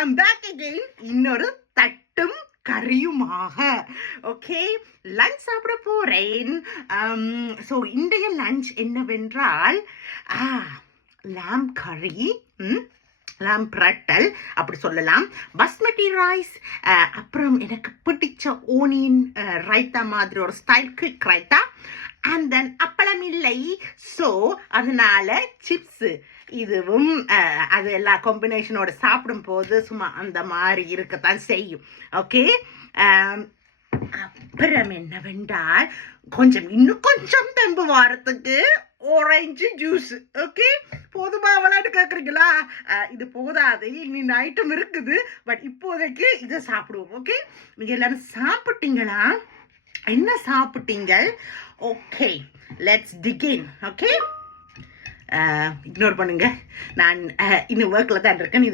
I'm back again. இன்னொரு தட்டும் கறியுமாக. Okay, lunch சாப்பிட போறேன். ஸோ இன்றைய லஞ்ச் என்னவென்றால் lamb கறி, lamb பிரட்டல் அப்படி சொல்லலாம், பஸ்மதி ரைஸ், அப்புறம் எனக்கு பிடிச்ச ஓனியன் ரைத்தா மாதிரி ஒரு style quick raita, and then அப்பளம் இல்லை, ஸோ அதனால சிப்ஸு. இதுவும் அது எல்லா காம்பினேஷனோட சாப்பிடும் போது சும்மா அந்த மாதிரி இருக்கத்தான் செய்யும். ஓகே, அப்புறம் என்னவென்றால் இன்னும் கொஞ்சம் தெம்பு வாரத்துக்கு ஆரஞ்சு ஜூஸ். ஓகே, போதுமா விளையாட்டு கேட்குறீங்களா? இது போதாது, இன்னும் ஐட்டம் இருக்குது, பட் இப்போதைக்கு இதை சாப்பிடுவோம். ஓகே, நீங்கள் எல்லாரும் சாப்பிட்டீங்களா? என்ன சாப்பிட்டீங்க? ஓகே, லெட்ஸ் டிகின். ஓகே, இக்னோர் பண்ணுங்க, நான் இன்னும் ஒர்க்கில் தான் இருக்கேன்.